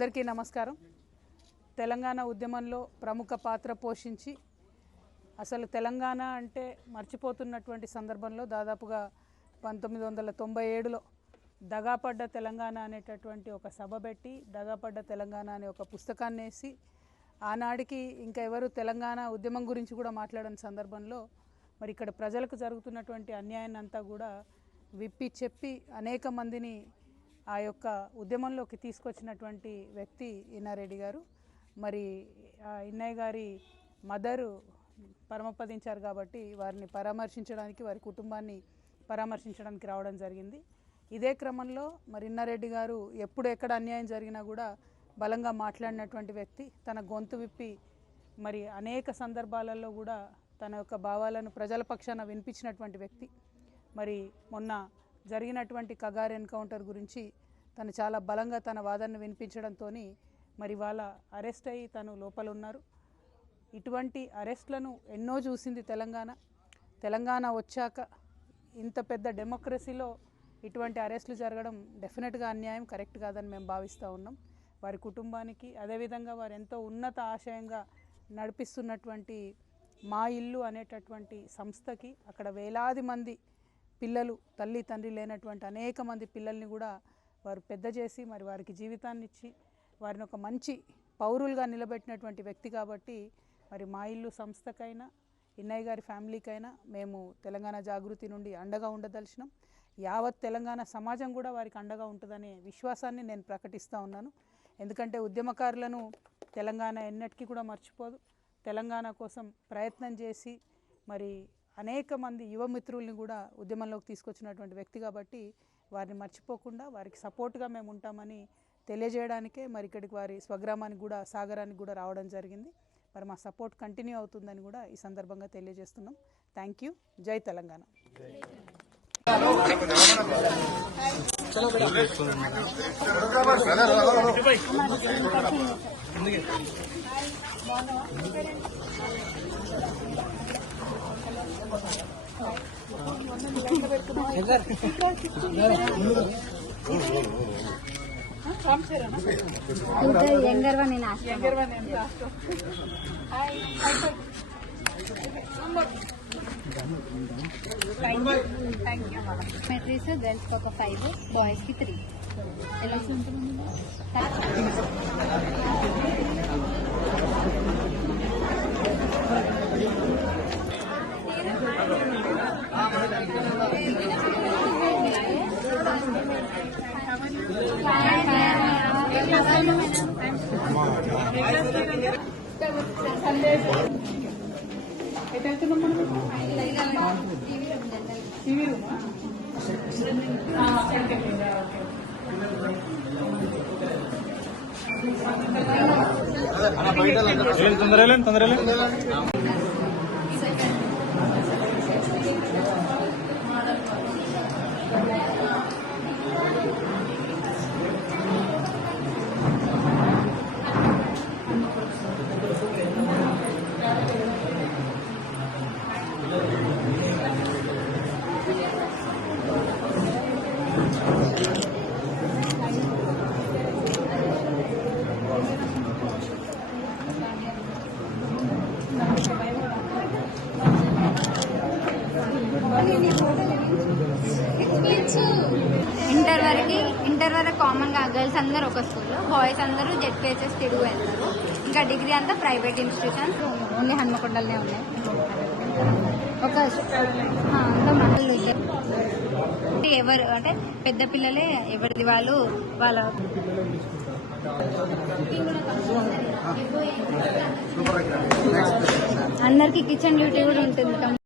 అందరికీ నమస్కారం. తెలంగాణ ఉద్యమంలో ప్రముఖ పాత్ర పోషించి అసలు తెలంగాణ అంటే మర్చిపోతున్నటువంటి సందర్భంలో దాదాపుగా 1997లో దగాపడ్డ తెలంగాణ అనేటటువంటి ఒక సభ పెట్టి దగాపడ్డ తెలంగాణ అనే ఒక పుస్తకాన్ని వేసి ఆనాడికి ఇంకా ఎవరు తెలంగాణ ఉద్యమం గురించి కూడా మాట్లాడని సందర్భంలో మరి ఇక్కడ ప్రజలకు జరుగుతున్నటువంటి అన్యాయాన్ని అంతా కూడా విప్పి చెప్పి అనేక మందిని ఆ యొక్క ఉద్యమంలోకి తీసుకొచ్చినటువంటి వ్యక్తి ఇన్నారెడ్డి గారు. మరి ఇన్నయ్య గారి మదరు పరమపదించారు కాబట్టి వారిని పరామర్శించడానికి వారి కుటుంబాన్ని పరామర్శించడానికి రావడం జరిగింది. ఇదే క్రమంలో మరి ఇన్నారెడ్డి గారు ఎప్పుడు ఎక్కడ అన్యాయం జరిగినా కూడా బలంగా మాట్లాడినటువంటి వ్యక్తి, తన గొంతు విప్పి మరి అనేక సందర్భాలలో కూడా తన యొక్క భావాలను ప్రజల పక్షాన వినిపించినటువంటి వ్యక్తి. మరి మొన్న జరిగినటువంటి కగార్ ఎన్కౌంటర్ గురించి తను చాలా బలంగా తన వాదనను వినిపించడంతో మరి వాళ్ళ అరెస్ట్ అయ్యి తను లోపల ఉన్నారు. ఇటువంటి అరెస్ట్లను ఎన్నో చూసింది తెలంగాణ వచ్చాక ఇంత పెద్ద డెమోక్రసీలో ఇటువంటి అరెస్టులు జరగడం డెఫినెట్గా అన్యాయం, కరెక్ట్ కాదని మేము భావిస్తూ ఉన్నాం. వారి కుటుంబానికి అదేవిధంగా వారు ఎంతో ఉన్నత ఆశయంగా నడిపిస్తున్నటువంటి మా ఇల్లు అనేటటువంటి సంస్థకి అక్కడ వేలాది మంది పిల్లలు, తల్లి తండ్రి లేనటువంటి అనేక మంది పిల్లల్ని కూడా వారు పెద్ద చేసి మరి వారికి జీవితాన్ని ఇచ్చి వారిని ఒక మంచి పౌరులుగా నిలబెట్టినటువంటి వ్యక్తి కాబట్టి మరి మా ఇల్లు సంస్థకైనా ఇన్నయ్య గారి ఫ్యామిలీకైనా మేము తెలంగాణ జాగృతి నుండి అండగా ఉండదలిచినాం. యావత్ తెలంగాణ సమాజం కూడా వారికి అండగా ఉంటుందనే విశ్వాసాన్ని నేను ప్రకటిస్తూ ఉన్నాను. ఎందుకంటే ఉద్యమకారులను తెలంగాణ ఎన్నటికీ కూడా మర్చిపోదు. తెలంగాణ కోసం ప్రయత్నం చేసి మరి అనేక మంది యువమిత్రుల్ని కూడా ఉద్యమంలోకి తీసుకొచ్చినటువంటి వ్యక్తి కాబట్టి వారిని మర్చిపోకుండా వారికి సపోర్ట్గా మేము ఉంటామని తెలియజేయడానికే మరి ఇక్కడికి వారి స్వగ్రామానికి కూడా సాగరానికి కూడా రావడం జరిగింది. మరి మా సపోర్ట్ కంటిన్యూ అవుతుందని కూడా ఈ సందర్భంగా తెలియజేస్తున్నాం. Thank you. జై తెలంగాణ. మెట్రీస్ గర్ల్స్కి ఒక 5, బాయ్స్కి 3. ఎలా తొందరలే ఇంటర్ వరకు కామన్గా గర్ల్స్ అందరూ ఒక స్కూల్లో, బాయ్స్ అందరూ జెడ్పీహెచ్ఎస్ తిరుగు వెళ్తారు. ఇంకా డిగ్రీ అంతా ప్రైవేట్ ఇన్స్టిట్యూషన్స్, ఓన్లీ హన్మకొండలనే ఉన్నాయి. ఒక అంతా మండలు ఎవరు అంటే పెద్ద పిల్లలే ఎవరిది వాళ్ళ అందరికీ కిచెన్ డ్యూటీ కూడా ఉంటుంది.